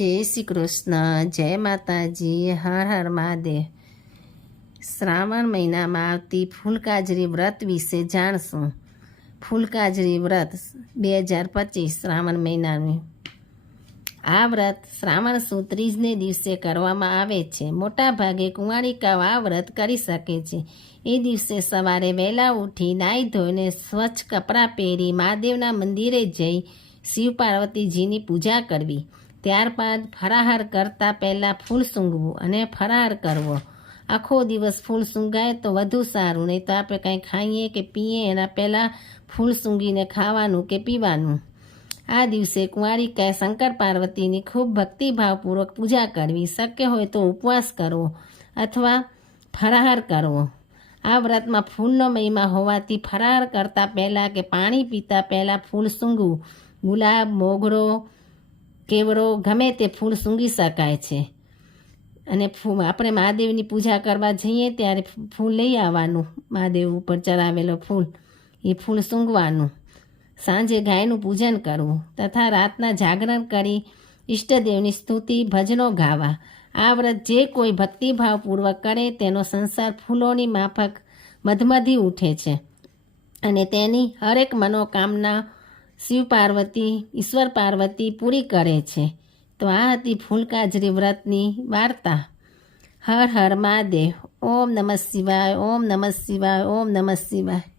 જય શ્રી કૃષ્ણ, જય માતાજી, હર હર મહાદેવ। શ્રાવણ મહિનામાં આવતી ફૂલકાજરી વ્રત વિશે જાણશું। ફૂલકાજરી વ્રત 2025 શ્રાવણ મહિનાનું આ વ્રત શ્રાવણ સુદ ત્રીજને દિવસે કરવામાં આવે છે। મોટા ભાગે કુંવારિકાઓ આ વ્રત કરી શકે છે। એ દિવસે સવારે વહેલા ઉઠી નાહી ધોઈને સ્વચ્છ કપડાં પહેરી મહાદેવના મંદિરે જઈ શિવ પાર્વતીજીની પૂજા કરવી। ત્યારબાદ ફરાહાર કરતાં પહેલાં ફૂલ સૂંઘવું અને ફરાહાર કરવો। આખો દિવસ ફૂલ સૂંઘાય તો વધુ સારું, નહીં તો આપણે કંઈ ખાઈએ કે પીએ એના પહેલાં ફૂલ સૂંઘીને ખાવાનું કે પીવાનું। આ દિવસે કુંવારિકાએ શંકર પાર્વતીની ખૂબ ભક્તિભાવપૂર્વક પૂજા કરવી। શક્ય હોય તો ઉપવાસ કરવો અથવા ફરાહાર કરવો। આ વ્રતમાં ફૂલનો મહિમા હોવાથી ફરાહાર કરતાં પહેલાં કે પાણી પીતા પહેલાં ફૂલ સૂંઘવું। ગુલાબ, મોગરો, કેવડો ગમે તે ફૂલ સૂંઘી શકાય છે। અને આપણે મહાદેવની પૂજા કરવા જઈએ ત્યારે ફૂલ લઈ આવવાનું, મહાદેવ ઉપર ચડાવેલો ફૂલ એ ફૂલ સૂંઘવાનું। સાંજે ગાયનું પૂજન કરવું તથા રાતના જાગરણ કરી ઈષ્ટદેવની સ્તુતિ ભજનો ગાવા। આ વ્રત જે કોઈ ભક્તિભાવપૂર્વક કરે તેનો સંસાર ફૂલોની માફક મધમધી ઉઠે છે અને તેની હરેક મનોકામના શિવ પાર્વતી, ઈશ્વર પાર્વતી પૂરી કરે છે। તો આ હતી ફૂલકાજરી વ્રતની વાર્તા। હર હર મહાદેવ। ઓમ નમઃ શિવાય, ઓમ નમઃ શિવાય, ઓમ નમઃ શિવાય।